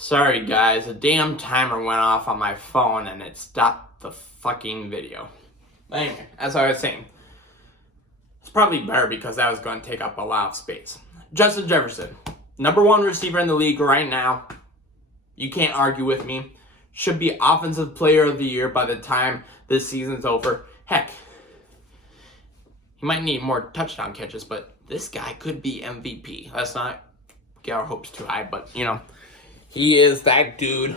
Sorry guys, a damn timer went off on my phone and it stopped the fucking video. Anyway, as I was saying, it's probably better because that was going to take up a lot of space. Justin Jefferson, number one receiver in the league right now. You can't argue with me. Should be offensive player of the year by the time this season's over. Heck, he might need more touchdown catches, but this guy could be MVP. Let's not get our hopes too high, but he is that dude.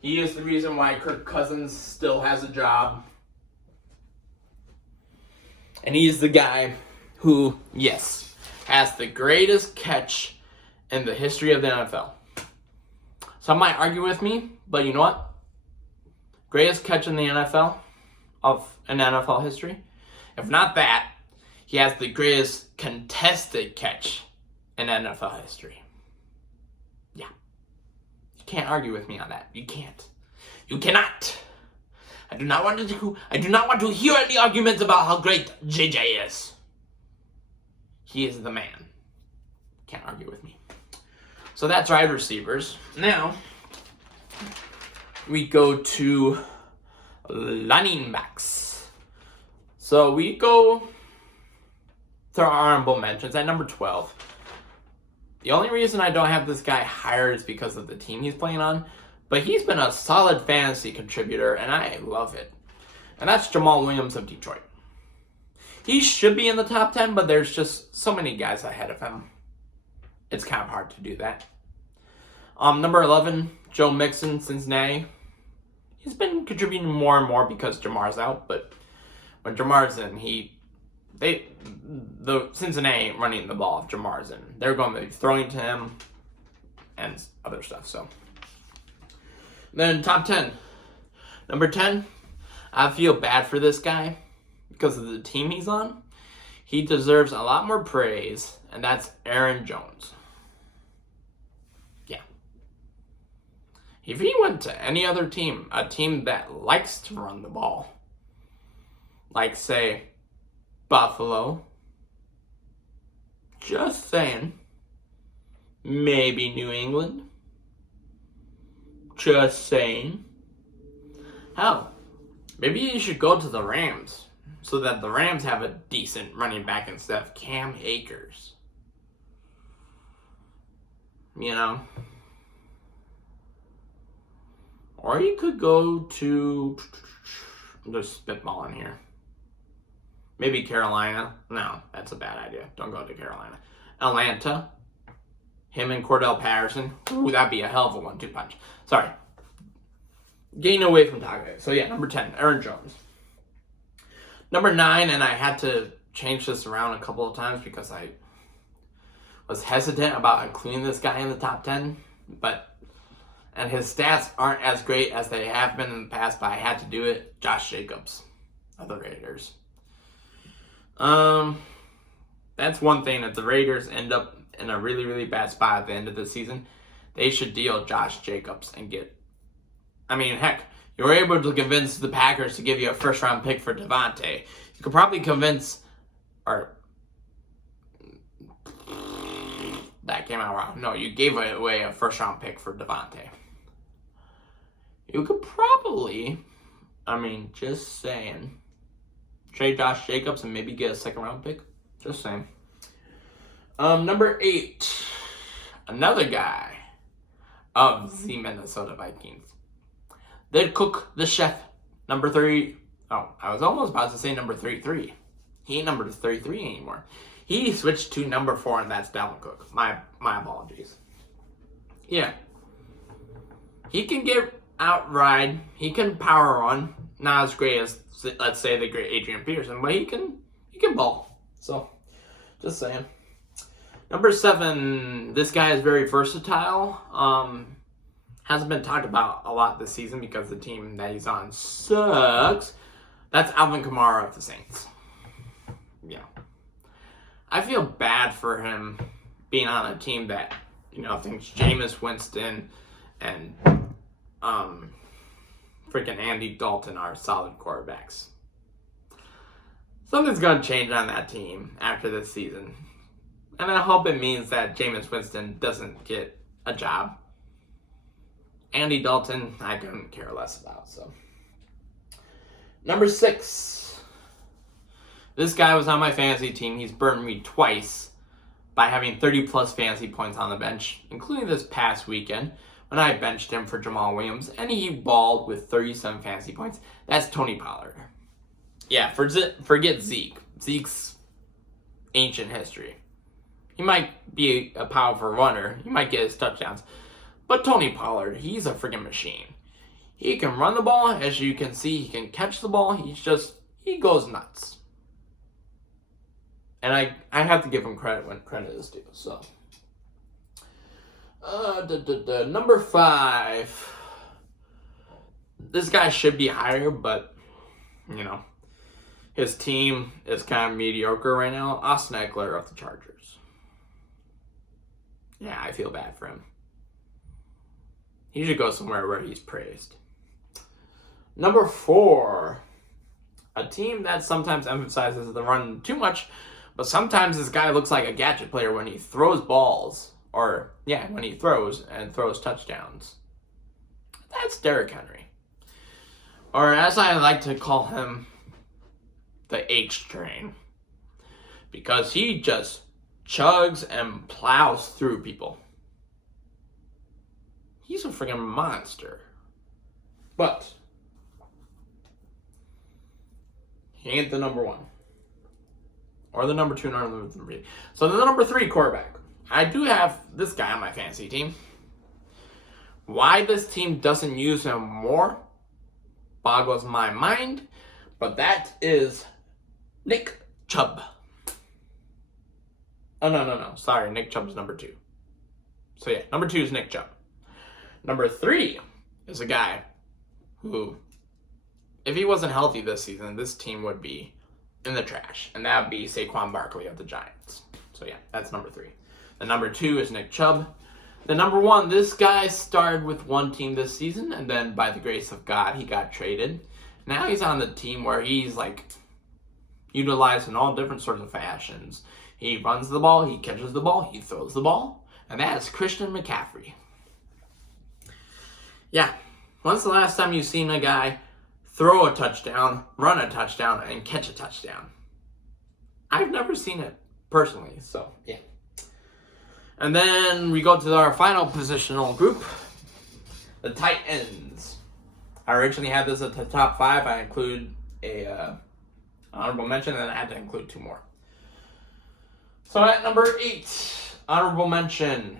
He is the reason why Kirk Cousins still has a job. And he is the guy who, yes, has the greatest catch in the history of the NFL. Some might argue with me, but you know what? Greatest catch in the NFL in NFL history. If not that, he has the greatest contested catch in NFL history. Yeah. You can't argue with me on that. You can't. You cannot. I do not want to hear any arguments about how great JJ is. He is the man. Can't argue with me. So that's wide receivers. Now, we go to running backs. So we go to our honorable mentions at number 12. The only reason I don't have this guy higher is because of the team he's playing on. But he's been a solid fantasy contributor, and I love it. And that's Jamal Williams of Detroit. He should be in the top 10, but there's just so many guys ahead of him. It's kind of hard to do that. Number 11, Joe Mixon, Cincinnati. He's been contributing more and more because Jamar's out, but when Jamar's in, the Cincinnati ain't running the ball if Jamar's in. They're going to be throwing to him and other stuff, so. Then top 10. Number 10, I feel bad for this guy because of the team he's on. He deserves a lot more praise, and that's Aaron Jones. Yeah. If he went to any other team, a team that likes to run the ball, like, say, Buffalo, just saying, maybe New England, just saying, hell, maybe you should go to the Rams so that the Rams have a decent running back instead of Cam Akers. Or you could go to, I'm just spitballing here, maybe Carolina. No, that's a bad idea. Don't go to Carolina. Atlanta. Him and Cordell Patterson. Ooh, that'd be a hell of a 1-2 punch. Sorry. Getting away from Taga. So yeah, number 10, Aaron Jones. Number 9, and I had to change this around a couple of times because I was hesitant about including this guy in the top 10. And his stats aren't as great as they have been in the past, but I had to do it. Josh Jacobs of the Raiders. That's one thing. If the Raiders end up in a really, really bad spot at the end of the season, they should deal Josh Jacobs and get... heck, you were able to convince the Packers to give you a first-round pick for Devontae. You could probably convince... That came out wrong. No, you gave away a first-round pick for Devontae. You could probably... just saying... trade Josh Jacobs and maybe get a second-round pick. Just saying. Number 8. Another guy of the Minnesota Vikings. The cook, the chef. Number 3. Oh, I was almost about to say number 33. He ain't number 33 anymore. He switched to number 4, and that's Dalvin Cook. My apologies. Yeah. He can get outride. He can power run. Not as great as, let's say, the great Adrian Peterson, but he can ball. So, just saying. Number 7, this guy is very versatile. Hasn't been talked about a lot this season because the team that he's on sucks. That's Alvin Kamara of the Saints. Yeah. I feel bad for him being on a team that, thinks Jameis Winston and freaking Andy Dalton are solid quarterbacks. Something's going to change on that team after this season. And I hope it means that Jameis Winston doesn't get a job. Andy Dalton, I couldn't care less about. So, number 6. This guy was on my fantasy team. He's burned me twice by having 30-plus fantasy points on the bench, including this past weekend when I benched him for Jamal Williams, and he balled with 37 fantasy points. That's Tony Pollard. Yeah, forget Zeke. Zeke's ancient history. He might be a powerful runner. He might get his touchdowns. But Tony Pollard, he's a freaking machine. He can run the ball. As you can see, he can catch the ball. He goes nuts. And I have to give him credit when credit is due. So, number 5. This guy should be higher, but, his team is kind of mediocre right now. Austin Eckler of the Chargers. Yeah, I feel bad for him. He should go somewhere where he's praised. Number 4. A team that sometimes emphasizes the run too much, but sometimes this guy looks like a gadget player when he throws balls. When he throws touchdowns. That's Derrick Henry. Or as I like to call him, the H train. Because he just chugs and plows through people. He's a freaking monster. But he ain't the number 1. Or the number 2, nor the number 3. So the number 3 quarterback. I do have this guy on my fantasy team. Why this team doesn't use him more boggles my mind. But that is Nick Chubb. Oh, no. Sorry, Nick Chubb's number 2. So yeah, number 2 is Nick Chubb. Number 3 is a guy who, if he wasn't healthy this season, this team would be in the trash. And that would be Saquon Barkley of the Giants. So yeah, that's number 3. The number 2 is Nick Chubb. The number 1, this guy started with one team this season, and then by the grace of God, he got traded. Now he's on the team where he's utilized in all different sorts of fashions. He runs the ball, he catches the ball, he throws the ball, and that is Christian McCaffrey. Yeah, when's the last time you've seen a guy throw a touchdown, run a touchdown, and catch a touchdown? I've never seen it personally, so yeah. And then we go to our final positional group, the tight ends. I originally had this at the top 5. I include a honorable mention, and I had to include 2 more. So at number 8, honorable mention.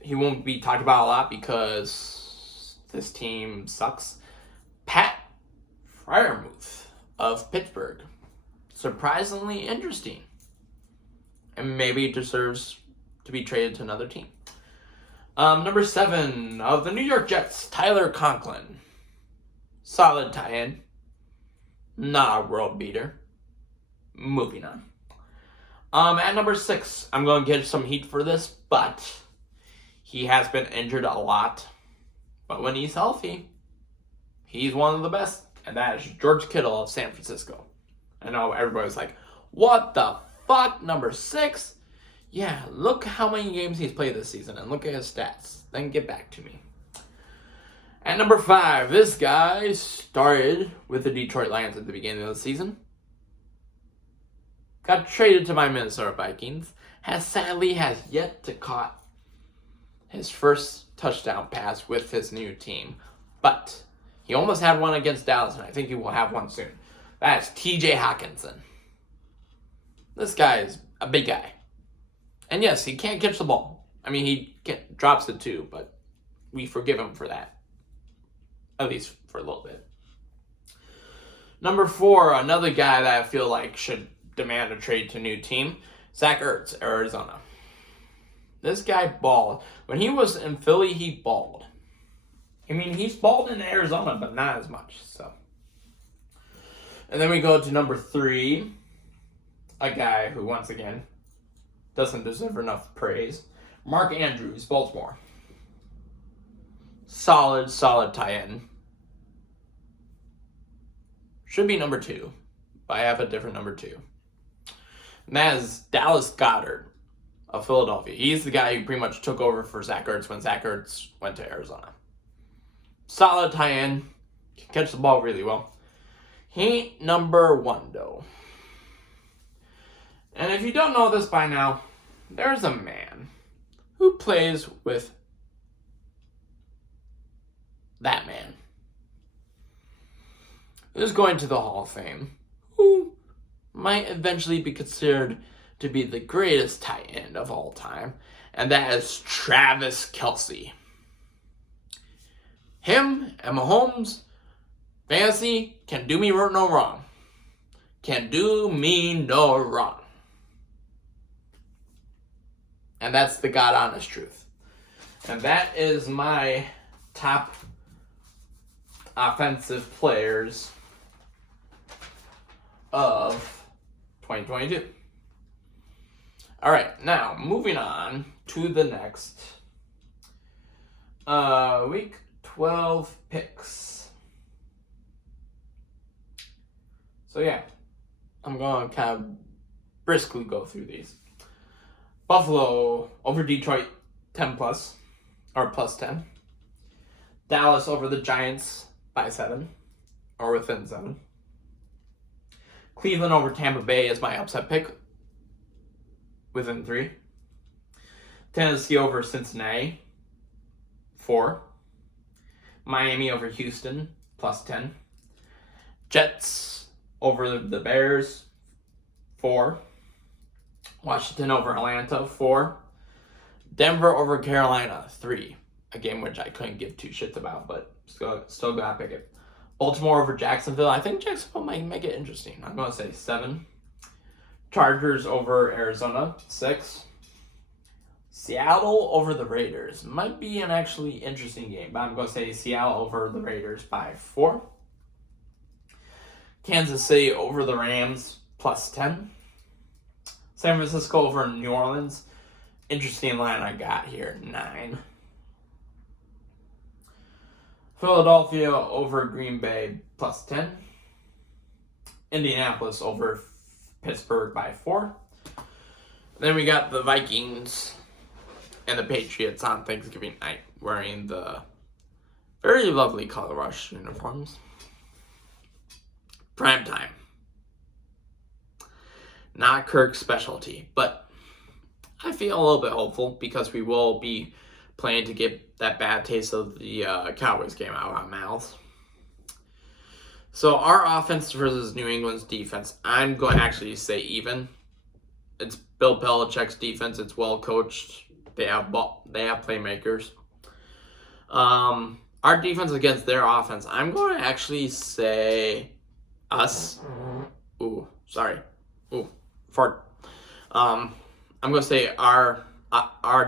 He won't be talked about a lot because this team sucks. Pat Freiermuth of Pittsburgh. Surprisingly interesting. And maybe deserves to be traded to another team. Number 7 of the New York Jets, Tyler Conklin. Solid tie-in. Not a world beater. Moving on. At number 6, I'm going to get some heat for this, but he has been injured a lot. But when he's healthy, he's one of the best, and that is George Kittle of San Francisco. I know everybody's like, what the fuck? Number 6? Yeah, look how many games he's played this season, and look at his stats. Then get back to me. At number 5, this guy started with the Detroit Lions at the beginning of the season. Got traded to my Minnesota Vikings. Sadly has yet to caught his first touchdown pass with his new team. But he almost had one against Dallas, and I think he will have one soon. That's TJ Hawkinson. This guy is a big guy. And yes, he can't catch the ball. I mean, he drops it too, but we forgive him for that. At least for a little bit. Number 4, another guy that I feel like should demand a trade to a new team. Zach Ertz, Arizona. This guy balled. When he was in Philly, he balled. I mean, he's balled in Arizona, but not as much. So, and then we go to number 3. A guy who, once again, doesn't deserve enough praise. Mark Andrews, Baltimore. Solid tie-in. Should be number 2, but I have a different number 2. And that is Dallas Goedert of Philadelphia. He's the guy who pretty much took over for Zach Ertz when Zach Ertz went to Arizona. Solid tight end. Can catch the ball really well. He ain't number 1, though. And if you don't know this by now, there's a man who plays with that man, who's going to the Hall of Fame, who might eventually be considered to be the greatest tight end of all time, and that is Travis Kelce. Him and Mahomes, fantasy, can do me no wrong. Can do me no wrong. And that's the God honest truth. And that is my top offensive players of 2022. All right, now moving on to the next week 12 picks. So yeah, I'm going to kind of briskly go through these. Buffalo over Detroit 10 plus, or plus 10. Dallas over the Giants by 7, or within 7. Cleveland over Tampa Bay is my upset pick, within 3. Tennessee over Cincinnati, 4. Miami over Houston, plus 10. Jets over the Bears, 4. Washington over Atlanta, 4. Denver over Carolina, 3. A game which I couldn't give 2 shits about, but still gotta pick it. Baltimore over Jacksonville. I think Jacksonville might make it interesting. I'm going to say 7. Chargers over Arizona, 6. Seattle over the Raiders. Might be an actually interesting game, but I'm going to say Seattle over the Raiders by 4. Kansas City over the Rams, plus 10. San Francisco over New Orleans. Interesting line I got here, 9. Philadelphia over Green Bay, plus 10. Indianapolis over Pittsburgh by 4. Then we got the Vikings and the Patriots on Thanksgiving night wearing the very lovely color rush uniforms. Prime time. Not Kirk's specialty, but I feel a little bit hopeful because we will be playing to get that bad taste of the Cowboys game out of our mouths. So our offense versus New England's defense, I'm going to actually say even. It's Bill Belichick's defense. It's well coached. They have playmakers. Our defense against their offense, I'm going to actually say us. Fart. I'm going to say our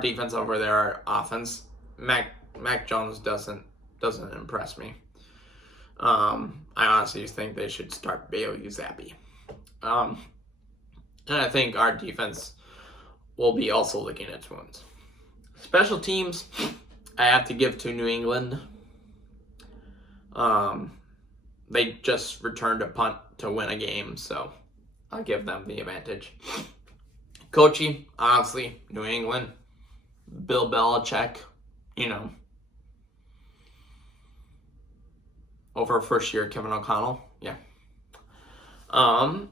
defense over their offense. Mac Jones doesn't impress me. I honestly think they should start Bailey Zappi. And I think our defense will be also licking its wounds. Special teams, I have to give to New England. They just returned a punt to win a game, so I'll give them the advantage. Coaching, honestly, New England. Bill Belichick, over first year Kevin O'Connell, yeah.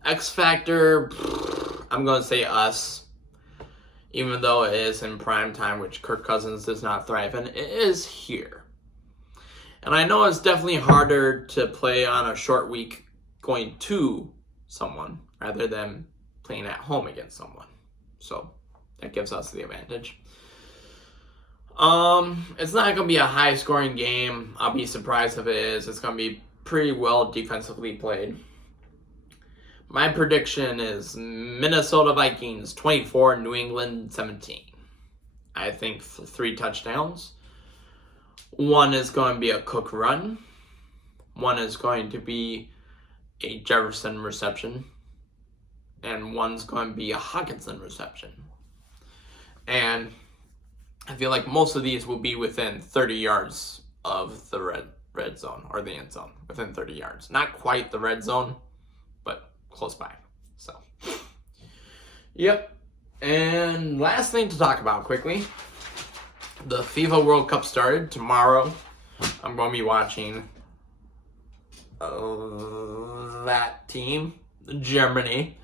X Factor, I'm going to say us. Even though it is in prime time, which Kirk Cousins does not thrive in, it is here. And I know it's definitely harder to play on a short week going to someone rather than playing at home against someone. So that gives us the advantage. It's not going to be a high-scoring game. I'll be surprised if it is. It's going to be pretty well defensively played. My prediction is Minnesota Vikings 24, New England 17. I think 3 touchdowns. 1 is going to be a Cook run. 1 is going to be a Jefferson reception. And 1's going to be a Hockenson reception. And I feel like most of these will be within 30 yards of the red zone or the end zone. Within 30 yards. Not quite the red zone, but close by. So, yep. And last thing to talk about quickly, the FIFA World Cup started tomorrow. I'm going to be watching that team, Germany,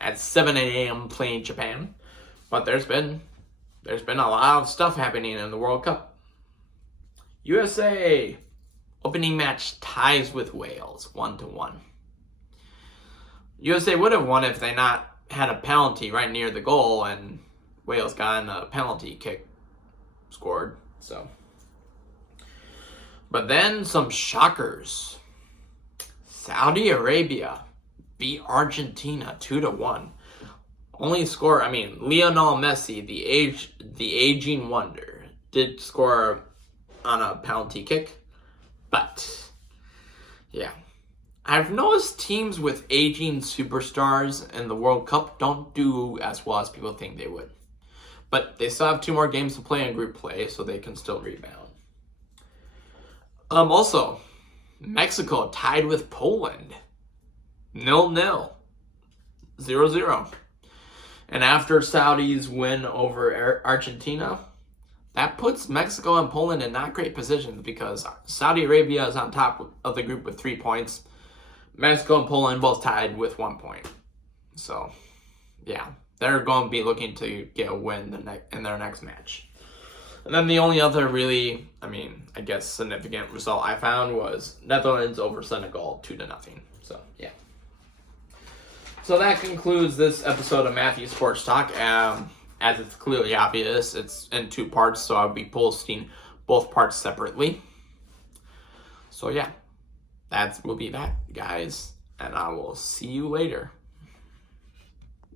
at 7 a.m. playing Japan. But there's been a lot of stuff happening in the World Cup. USA opening match ties with Wales 1-1. USA would have won if they not had a penalty right near the goal and Wales got a penalty kick scored. So, but then some shockers. Saudi Arabia beat Argentina 2-1. Only score, Lionel Messi, the aging wonder, did score on a penalty kick. But yeah, I've noticed teams with aging superstars in the World Cup don't do as well as people think they would. But they still have 2 more games to play in group play, so they can still rebound. Also, Mexico tied with Poland. 0-0. 0-0. And after Saudi's win over Argentina, that puts Mexico and Poland in not great positions because Saudi Arabia is on top of the group with 3 points. Mexico and Poland both tied with 1 point. So, yeah, they're going to be looking to get a win in their next match. And then the only other really, significant result I found was Netherlands over Senegal 2-0. So, yeah. So that concludes this episode of Matthew Sports Talk. As it's clearly obvious, it's in 2 parts, so I'll be posting both parts separately. So yeah, will be that, guys, and I will see you later.